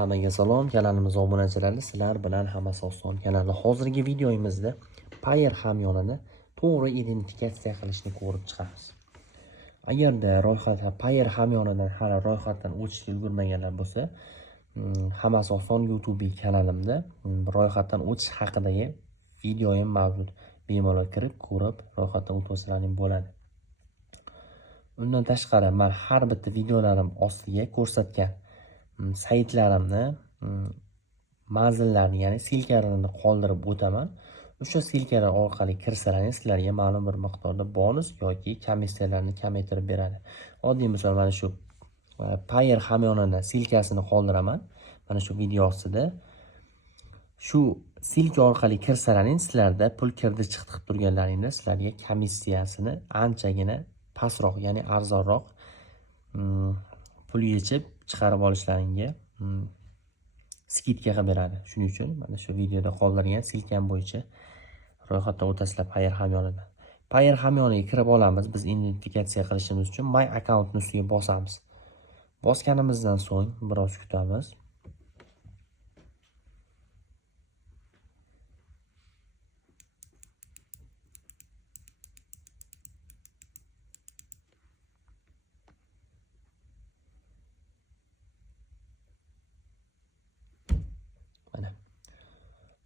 Hammaga salom, kanalimiz obunachilari, sizlar bilan hammasi oson kanali. Hozirgi videoyimizda Payer hamyonini to'g'ri identifikatsiya qilishni ko'rib chiqamiz. Agarda ro'yxatda Payer hamyonidan hali ro'yxatdan o'tishga ulgurmaganlar bo'lsa, hammasi oson YouTube kanalimda ro'yxatdan o'tish haqidagi videoyim mavjud. Bemalol kirib ko'rib, ro'yxatdan o'tmasalaring bo'ladi. Undan tashqari, men har bitta videolarim ostiga ko'rsatgan saytlarimni manzillarini, ya'ni silkalarini qoldirib o'taman. O'sha silkalar orqali kirsalaringiz sizlarga ma'lum bir miqdorda bonus yoki komissiyalarni kamaytirib beradi. Oddiy misol, mana shu Payer hamyonini silkasini qoldiraman. Mana shu video ostida shu silka orqali kirsalaringiz sizlarda pul kirdi chiqdi qilib turganlaringda sizlarga komissiyasini anchagina pastroq, ya'ni arzonroq pul yechib chiqarib olishlaringga skidka qilib beradi. Shuning uchun mana shu videoda qoldirgan silkam bo'yicha ro'yxatdan o'tasizlar Payer hamyonidan. Payer hamyoniga kirib olamiz. Biz identifikatsiya qilishimiz uchun My Account'ni ustiga bosamiz. Bosganimizdan so'ng biroz kutamiz.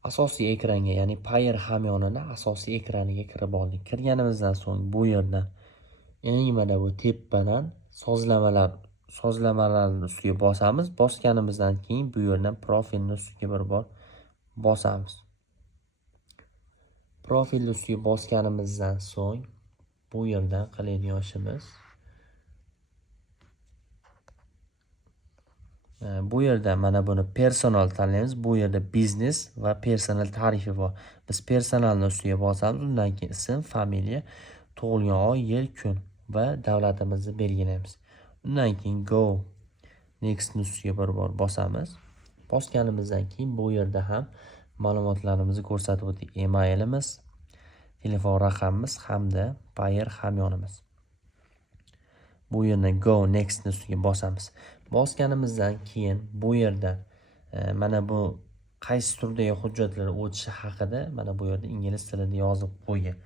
Asosiy ekranga, ya'ni Payer hamyonini asosiy ekraniga kirib oldik. Kirganimizdan so'ng bu yerdan eng mana bu tepadan sozlamalarning ustiga bosamiz. Bosganimizdan keyin bu yerdan profilni ustiga bir bor bosamiz. Profilni ustiga bosganimizdan so'ng bu yerdan qiladigan ishimiz, bu yerda mana buni personal tanlaymiz. Bu yerda biznes va personal tarifi bor. Biz personalni ustiga bosamiz. Undan keyin ism, familiya, tug'ilgan oy, yil, kun va davlatimizni belgilaymiz. Undan keyin go next ustiga bir bor bosamiz. Bosganimizdan keyin bu yerda ham ma'lumotlarimizni ko'rsatib o'tdik. Emailimiz, telefon raqamimiz hamda Payer hamyonimiz. Bu yerdan go next ustiga bosamiz. Bosganimizdan keyin bu yerdan mana bu qaysi turdagi hujjatlar o'tishi haqida mana bu yerda ingliz tilida yozib qo'ygan.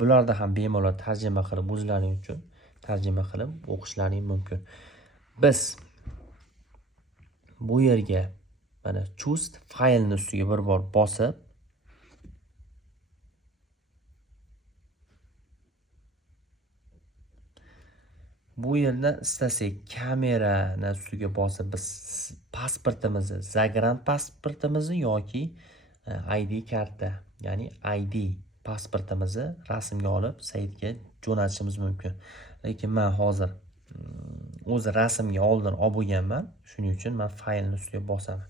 Bularda ham bemalol tarjima qilib o'zlaring uchun tarjima qilib o'qishlaring mumkin. Biz bu yerga mana choose file'ni ustiga bir bor bosib, bu yerda istasak kamerani ustiga bosib biz pasportimizni, zagrant pasportimizni yoki ID karta, ya'ni ID pasportimizni rasmga olib saytga jo'natishimiz mumkin. Lekin men hozir o'zi rasmga oldin olib bo'lganman. Shuning uchun men faylni ustiga bosaman.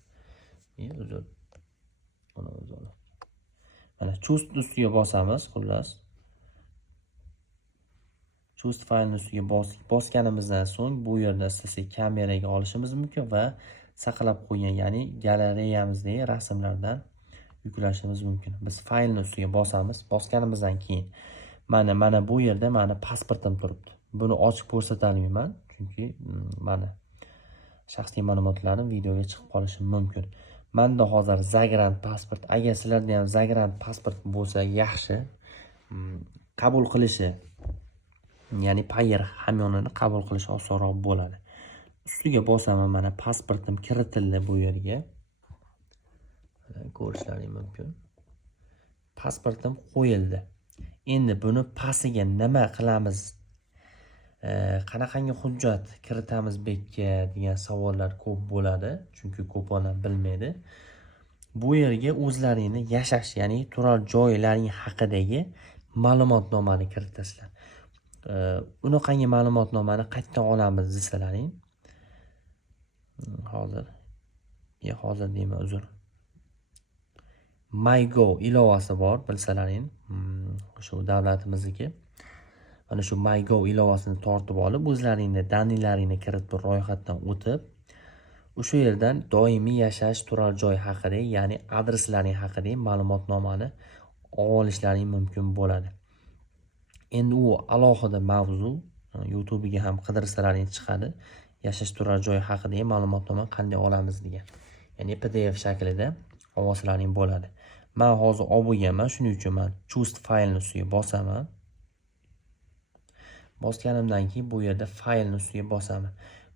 Mana choose ustiga bosamiz, xullas. Choose file'ni ustiga bosganimizdan so'ng bu yerda istasak kameraga olishimiz mumkin va saqlab qo'ygan, ya'ni galereyamizdagi rasmlardan yuklashimiz mumkin. Biz faylni ustiga bosamiz. Bosganimizdan keyin mana bu yerda meni pasportim turibdi. Buni ochib ko'rsatolmayman, chunki mana shaxsiy ma'lumotlarim videoga chiqib qolishi mumkin. Menda hozir zagrant pasport. Agar sizlarda ham zagrant pasport bo'lsa yaxshi, qabul qilishi, ya'ni Payer hamyonini qabul qilish osonroq bo'ladi. Ustiga bosaman, mana pasportim kiritildi bu yerga. Ko'rishlaring mumkin. Pasportim qo'yildi. Endi buni pasiga nima qilamiz? Qanaqangi hujjat kiritamiz bekka degan savollar ko'p bo'ladi, chunki ko'p odam bilmaydi. Bu yerga o'zlaringni yashash, ya'ni turar joylaring haqidagi ma'lumotnomani kiritasizlar. Unaqangi ma'lumotnomani qayerdan olamiz desalaring, hozir deyman, uzr. MyGo ilovasi bor, bilsalaring, shu davlatimizniki. Mana shu MyGo ilovasini tortib olib, o'zlaringni daniylaringni kiritib ro'yxatdan o'tib, o'sha yerdan doimiy yashash turar joy haqida, ya'ni adreslaring haqidagi ma'lumotnomani olishlaring mumkin bo'ladi. Endi u alohida mavzu, YouTube'ga ham qidirsalaring chiqadi. yashash turar joyi haqidagi ma'lumotnoma qanday olamiz degan. Ya'ni PDF shaklida ovozlaring bo'ladi. Men hozir olib bo'lganman, shuning uchun men choose faylni ustiga bosaman. Bosganimdan keyin bu yerda faylni ustiga bosaman.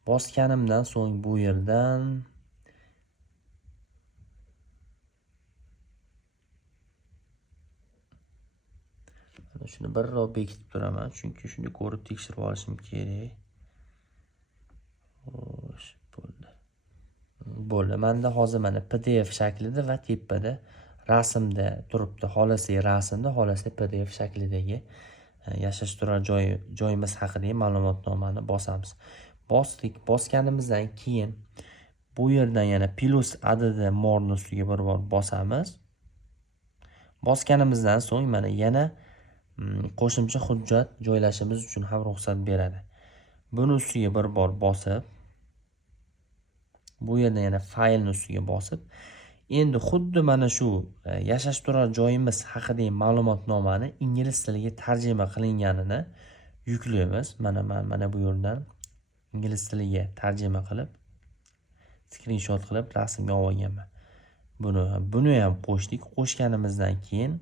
Bosganimdan so'ng bu yerdan shuni birroq bekitib turaman, chunki shuni ko'rib tekshirib olishim kerak. Xo'sh, bo'ldi. Bo'ldi. Menda hozir mana PDF shaklida va tepada rasmda turibdi. Xolasi rasmda, xolasi PDF shaklidagi yashash turar joyimiz haqidagi ma'lumotnomani bosamiz. Bosganimizdan keyin bu yerdan yana plus adadi morni ustiga bir bor bosamiz. Bosganimizdan so'ng mana yana qo'shimcha hujjat joylashimiz uchun ham ruxsat beradi. Buni ustiga bir bor bosib, bu yerdan yana faylni ustiga bosib, endi xuddi mana shu yashash turar joyimiz haqidagi ma'lumotnomani ingliz tiliga tarjima qilinganini yuklaymiz. Mana bu yerdan ingliz tiliga tarjima qilib, screenshot qilib rasmga olganman. Buni ham qo'shdik. Qo'shganimizdan keyin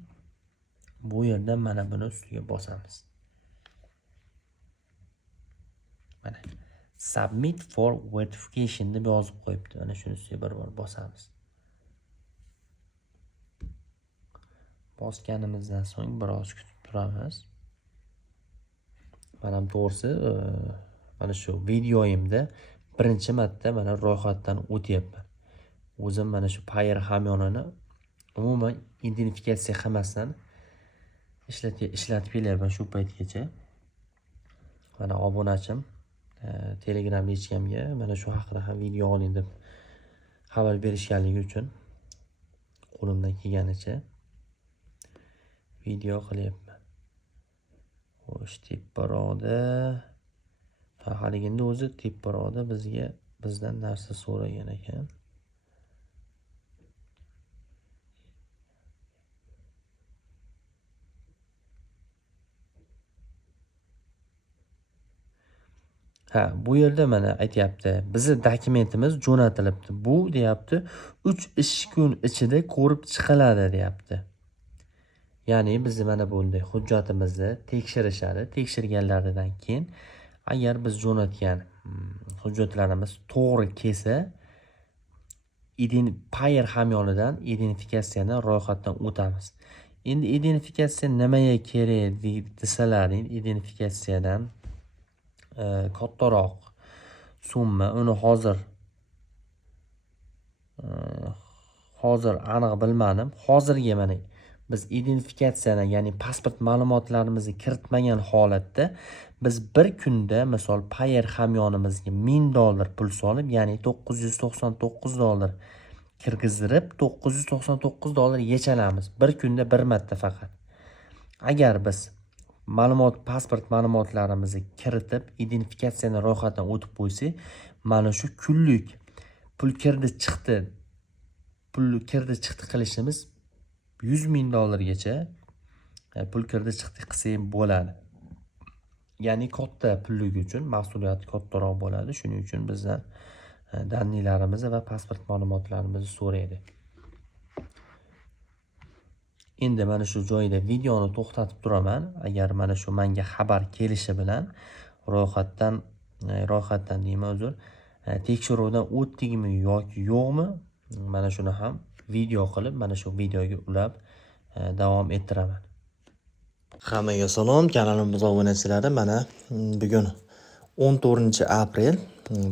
bu yerdan mana buni ustiga bosamiz. Mana submit for verification deb yozib qo'yibdi. Mana shuni ustiga bir bor bosamiz. Bosganimizdan so'ng biroz kutib turamiz. Mana to'g'risi mana shu videoyimda birinchi marta mana ro'yxatdan o'tyapman. O'zim mana shu Payer hamyonini umuman identifikatsiya qilmasdan ishlatib kelyapman shu paytgacha. Mana obunachim Telegram hechkamga mana shu haqida ham video oling deb xabar berishganligi uchun qo'limdan kelganicha video qilyapman. Xo'sh, tepparoqda haligini o'zi tepparoqda bizdan narsa so'ragan ekan. Bu yerda mana aytayapti, bizning dokumentimiz jo'natilibdi. Bu deyapti 3 ish kun ichida ko'rib chiqiladi deyapti. Ya'ni biz mana bunday hujjatimizni tekshirishadi. Tekshirganlaridan keyin agar biz jo'natgan hujjatlarimiz to'g'ri kelsa, Payer hamyonidan identifikatsiyadan ro'yxatdan o'tamiz. Endi identifikatsiya nimaga kerak desalaring, identifikatsiyadan kattaroq summa, uni hozir aniq bilmadim. Hozirga mana biz identifikatsiyani, ya'ni pasport ma'lumotlarimizni kiritmagan holatda biz bir kunda misol Payer hamyonimizga $1000 pul solib, ya'ni $999 kirgizdirib, $999 yechanamiz. Bir kunda bir marta faqat. Agar biz pasport ma'lumotlarimizni kiritib, identifikatsiyani ro'yxatdan o'tib qo'ysak, mana shu kunlik pul kirdi chiqdi qilishimiz $100,000 gacha pul kirdi chiqdi qilsak bo'ladi. Ya'ni katta pullik uchun mas'uliyati kattaroq bo'ladi. Shuning uchun bizdan danlilarimizni va pasport ma'lumotlarimizni so'raydi. Endi mana shu joyda videoni to'xtatib turaman. Agar mana shu menga xabar kelishi bilan ro'yxatdan deyman, uzr, tekshiruvdan o'tdikmi yoki yo'qmi, mana shuni ham video qilib, mana shu videoga ulab davom ettiraman. Hammaga salom, kanalimiz obunachilari. Mana bugun 14-aprel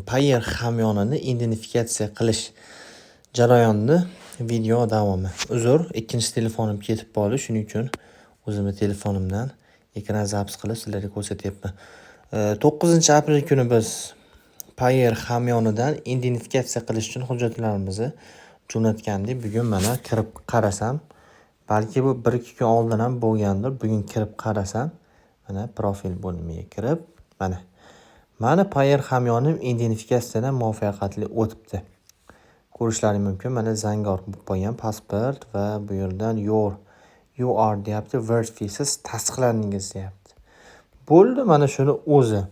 Payer hamyonini identifikatsiya qilish jarayonini video davomi. Uzr, ikkinchi telefonim ketib qoldi, shuning uchun o'zimning telefonimdan ekran zapis qilib sizlarga ko'rsatyapman. 9-aprel kuni biz Payer hamyonidan identifikatsiya qilish uchun hujjatlarimizni jo'natgandik. Bugun mana kirib qarasam, balki bu 1-2 kun oldin ham bo'lgandir. Bugun kirib qarasam, mana profil bo'limiga kirib, mana Payer hamyonim identifikatsiyadan muvaffaqiyatli o'tibdi. Ko'rishlaring mumkin. Mana zangor bo'lib qolgan pasport va bu yerdan you are deyapti, verified tasdiqlandingiz deyapti. Bo'ldi, mana shuni o'zi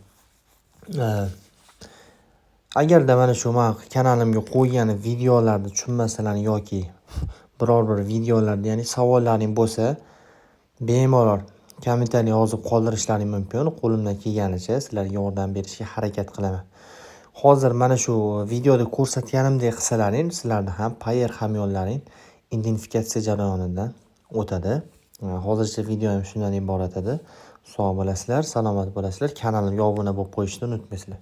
Agarda mana shu men kanalimga qo'ygan videolarni tushunmasalaring yoki biror bir videolarda, ya'ni savollaring bo'lsa, bemalol kommentariy yozib qoldirishlaring mumkin. Qo'limdan kelganicha sizlarga yordam berishga harakat qilaman. Hozir mana shu videoda ko'rsatganimdek qilsalaring, sizlarda ham Payer hamyonlaring identifikatsiya jarayonidan o'tadi. Hozircha videoyim shundan iborat edi. Sog' bo'lasizlar, salomat bo'lasizlar. Kanalimga obuna bo'lib qo'yishni unutmaysizlar.